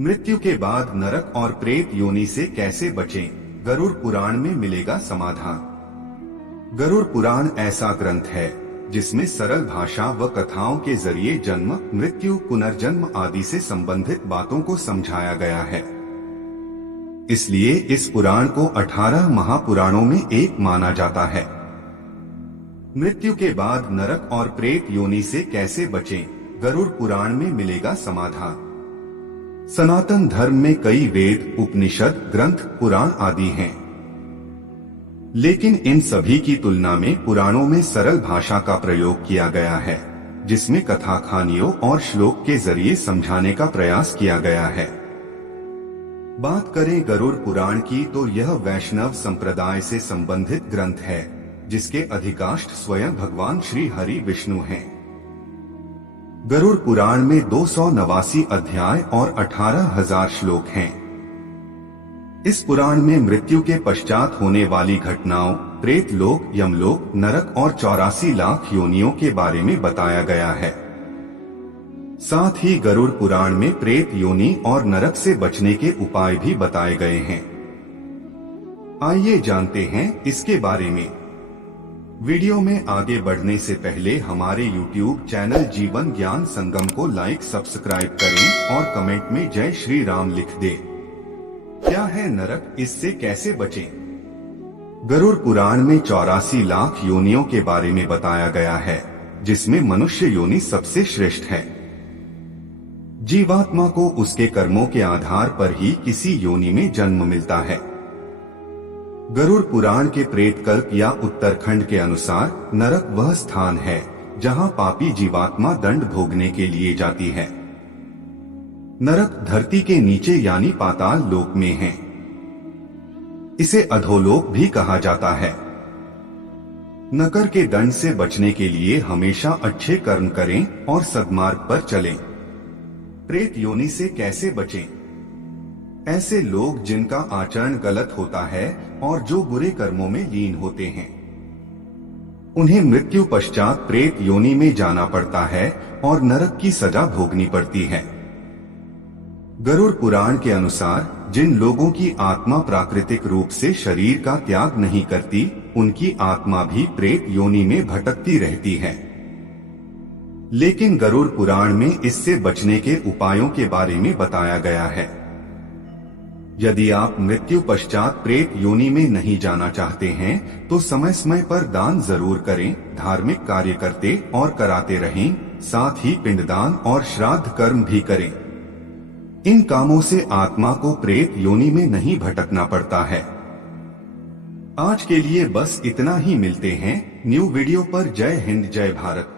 मृत्यु के बाद नरक और प्रेत योनि से कैसे बचें, गरुड़ पुराण में मिलेगा समाधान। गरुड़ पुराण ऐसा ग्रंथ है जिसमें सरल भाषा व कथाओं के जरिए जन्म, मृत्यु, पुनर्जन्म आदि से संबंधित बातों को समझाया गया है। इसलिए इस पुराण को 18 महापुराणों में एक माना जाता है। मृत्यु के बाद नरक और प्रेत योनि से कैसे बचें, गरुड़ पुराण में मिलेगा समाधान। सनातन धर्म में कई वेद, उपनिषद, ग्रंथ, पुराण आदि हैं, लेकिन इन सभी की तुलना में पुराणों में सरल भाषा का प्रयोग किया गया है, जिसमें कथा, कहानियों और श्लोक के जरिए समझाने का प्रयास किया गया है। बात करें गरुड़ पुराण की तो यह वैष्णव संप्रदाय से संबंधित ग्रंथ है, जिसके अधिकाष्ठ स्वयं भगवान श्री हरि विष्णु हैं। गरुड़ पुराण में 289 अध्याय और 18,000 श्लोक हैं। इस पुराण में मृत्यु के पश्चात होने वाली घटनाओं, प्रेत लोक, यमलोक, नरक और 84 लाख योनियों के बारे में बताया गया है। साथ ही गरुड़ पुराण में प्रेत योनि और नरक से बचने के उपाय भी बताए गए हैं। आइए जानते हैं इसके बारे में। वीडियो में आगे बढ़ने से पहले हमारे YouTube चैनल जीवन ज्ञान संगम को लाइक, सब्सक्राइब करें और कमेंट में जय श्री राम लिख दें। क्या है नरक, इससे कैसे बचें? गरुड़ पुराण में 84 लाख योनियों के बारे में बताया गया है, जिसमें मनुष्य योनि सबसे श्रेष्ठ है। जीवात्मा को उसके कर्मों के आधार पर ही किसी योनि में जन्म मिलता है। गरुड़ पुराण के प्रेतकल्प या उत्तरखंड के अनुसार नरक वह स्थान है जहां पापी जीवात्मा दंड भोगने के लिए जाती है। नरक धरती के नीचे यानी पाताल लोक में है। इसे अधोलोक भी कहा जाता है। नकर के दंड से बचने के लिए हमेशा अच्छे कर्म करें और सद्मार्ग पर चलें। प्रेत योनि से कैसे बचें? ऐसे लोग जिनका आचरण गलत होता है और जो बुरे कर्मों में लीन होते हैं, उन्हें मृत्यु पश्चात प्रेत योनि में जाना पड़ता है और नरक की सजा भोगनी पड़ती है। गरुड़ पुराण के अनुसार जिन लोगों की आत्मा प्राकृतिक रूप से शरीर का त्याग नहीं करती, उनकी आत्मा भी प्रेत योनि में भटकती रहती है। लेकिन गरुड़ पुराण में इससे बचने के उपायों के बारे में बताया गया है। यदि आप मृत्यु पश्चात प्रेत योनि में नहीं जाना चाहते हैं तो समय समय पर दान जरूर करें, धार्मिक कार्य करते और कराते रहें, साथ ही पिंडदान और श्राद्ध कर्म भी करें। इन कामों से आत्मा को प्रेत योनि में नहीं भटकना पड़ता है। आज के लिए बस इतना ही। मिलते हैं न्यू वीडियो पर। जय हिंद, जय भारत।